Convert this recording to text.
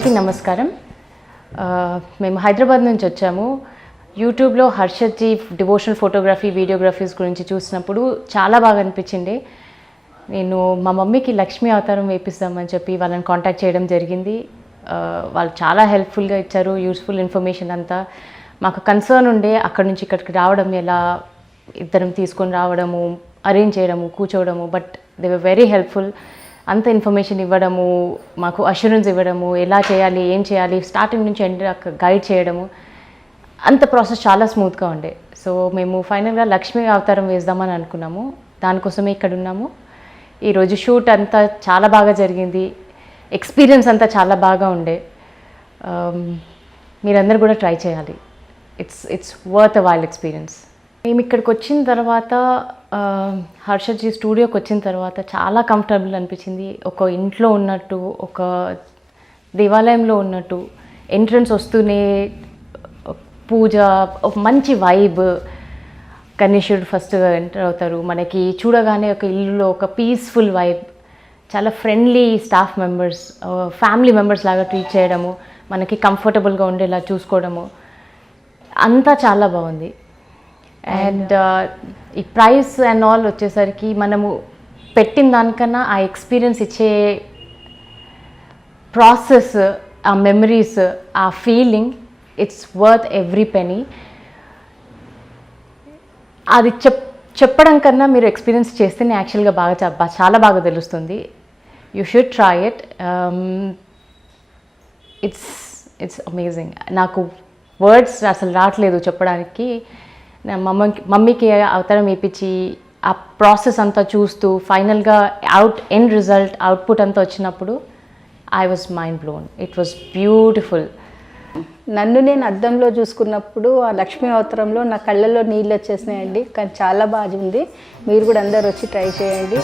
అందరికీ నమస్కారం. మేము హైదరాబాద్ నుంచి వచ్చాము. యూట్యూబ్లో హర్షత్ జీ డివోషనల్ ఫోటోగ్రఫీ వీడియోగ్రఫీస్ గురించి చూసినప్పుడు చాలా బాగా అనిపించింది. నేను మా మమ్మీకి లక్ష్మీ అవతారం వేపిస్తామని చెప్పి వాళ్ళని కాంటాక్ట్ చేయడం జరిగింది. వాళ్ళు చాలా హెల్ప్ఫుల్గా ఇచ్చారు, యూస్ఫుల్ ఇన్ఫర్మేషన్ అంతా. మాకు కన్సర్న్ ఉండే అక్కడి నుంచి ఇక్కడికి రావడం, ఎలా ఇద్దరం తీసుకొని రావడము, అరేంజ్ చేయడము, కూర్చోవడము. But they were very helpful. అంత ఇన్ఫర్మేషన్ ఇవ్వడము, మాకు అష్యూరెన్స్ ఇవ్వడము, ఎలా చేయాలి, ఏం చేయాలి, స్టార్టింగ్ నుంచి ఎండ్ గైడ్ చేయడము, అంత ప్రాసెస్ చాలా స్మూత్గా ఉండే. సో మేము ఫైనల్గా లక్ష్మీ అవతారం వేద్దామని అనుకున్నాము. దానికోసమే ఇక్కడ ఉన్నాము. ఈరోజు షూట్ అంతా చాలా బాగా జరిగింది. ఎక్స్పీరియన్స్ అంతా చాలా బాగా ఉండే. మీరందరూ కూడా ట్రై చేయాలి. It's worth a wild experience. మేము ఇక్కడికి వచ్చిన తర్వాత, హర్షత్ జీ స్టూడియోకి వచ్చిన తర్వాత చాలా కంఫర్టబుల్ అనిపించింది. ఒక ఇంట్లో ఉన్నట్టు, ఒక దేవాలయంలో ఉన్నట్టు. ఎంట్రన్స్ వస్తూనే పూజ, ఒక మంచి వైబ్. గణేశుడు ఫస్ట్ ఎంటర్ అవుతారు. మనకి చూడగానే ఒక ఇల్లులో ఒక పీస్ఫుల్ వైబ్. చాలా friendly staff members, family members లాగా ట్రీట్ చేయడము, మనకి కంఫర్టబుల్గా ఉండేలా చూసుకోవడము, అంతా చాలా బాగుంది. అండ్ ఈ ప్రైస్ అండ్ ఆల్ వచ్చేసరికి మనము పెట్టిన దానికన్నా ఆ ఎక్స్పీరియన్స్ ఇచ్చే ప్రాసెస్, ఆ మెమరీస్, ఆ feeling, it's worth every penny. అది చెప్పడం కన్నా మీరు ఎక్స్పీరియన్స్ చేస్తేనే యాక్చువల్గా చాలా బాగా తెలుస్తుంది. You should try it. It's amazing. నాకు వర్డ్స్ అసలు రావట్లేదు చెప్పడానికి. నా మమ్మీకి అవతారం వేయించి ఆ ప్రాసెస్ అంతా చూస్తూ ఫైనల్గా ఎండ్ రిజల్ట్, అవుట్పుట్ అంతా వచ్చినప్పుడు I was mind blown. It was beautiful. నన్ను నేను అద్దంలో చూసుకున్నప్పుడు ఆ లక్ష్మీ అవతారంలో నా కళ్ళల్లో నీళ్ళు వచ్చేసినాయండి. కానీ చాలా బాగుంది. మీరు కూడా అందరు వచ్చి ట్రై చేయండి.